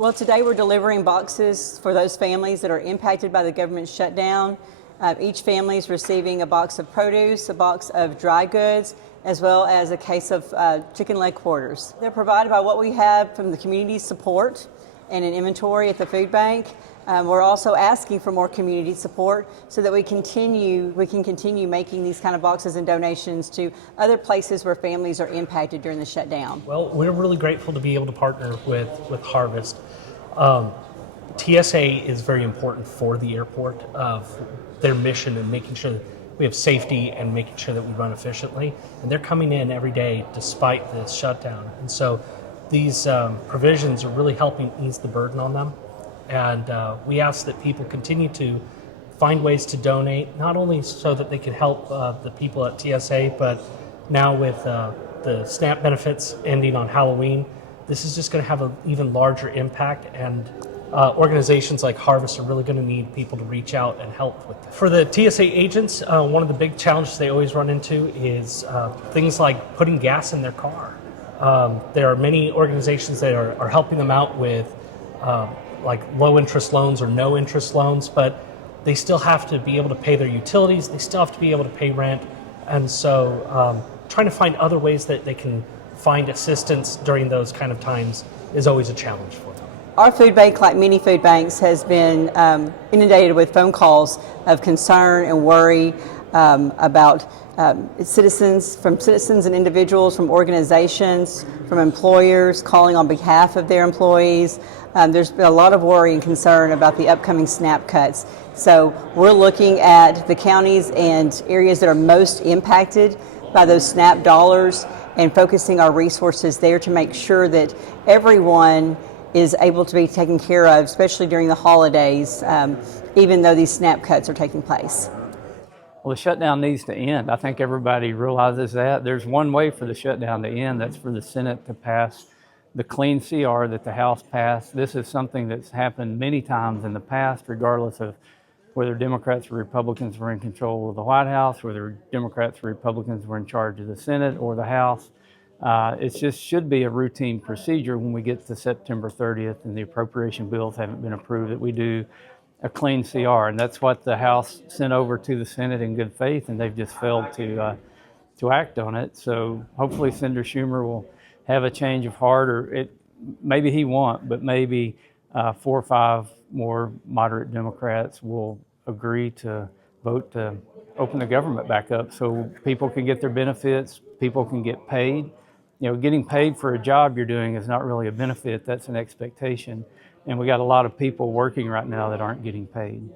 Well, today we're delivering boxes for those families that are impacted by the government shutdown. Each family is receiving a box of produce, a box of dry goods, as well as a case of chicken leg quarters. They're provided by what we have from the community support and an inventory at the food bank. We're also asking for more community support so that we can continue making these kind of boxes and donations to other places where families are impacted during the shutdown. Well, we're really grateful to be able to partner with Harvest. TSA is very important for the airport, their mission and making sure that we have safety and making sure that we run efficiently. And they're coming in every day despite this shutdown. And so these provisions are really helping ease the burden on them. And we ask that people continue to find ways to donate, not only so that they can help the people at TSA, but now with the SNAP benefits ending on Halloween, this is just going to have an even larger impact, and organizations like Harvest are really going to need people to reach out and help with that. For the TSA agents, one of the big challenges they always run into is things like putting gas in their car. There are many organizations that are helping them out with like low interest loans or no interest loans, but they still have to be able to pay their utilities, they still have to be able to pay rent, and so trying to find other ways that they can find assistance during those kind of times is always a challenge for them. Our food bank, like many food banks, has been inundated with phone calls of concern and worry about citizens and individuals, from organizations, from employers calling on behalf of their employees. There's been a lot of worry and concern about the upcoming SNAP cuts. So we're looking at the counties and areas that are most impacted by those SNAP dollars and focusing our resources there to make sure that everyone is able to be taken care of, especially during the holidays, even though these SNAP cuts are taking place. Well, the shutdown needs to end. I think everybody realizes that. There's one way for the shutdown to end. That's for the Senate to pass the clean CR that the House passed. This is something that's happened many times in the past, regardless of whether Democrats or Republicans were in control of the White House, whether Democrats or Republicans were in charge of the Senate or the House. It just should be a routine procedure when we get to September 30th and the appropriation bills haven't been approved, that we do a clean CR. And that's what the House sent over to the Senate in good faith, and they've just failed to act on it. So hopefully Senator Schumer will have a change of heart, or maybe he won't, but maybe 4 or 5 more moderate Democrats will agree to vote to open the government back up so people can get their benefits, people can get paid. You know, getting paid for a job you're doing is not really a benefit, that's an expectation. And we got a lot of people working right now that aren't getting paid.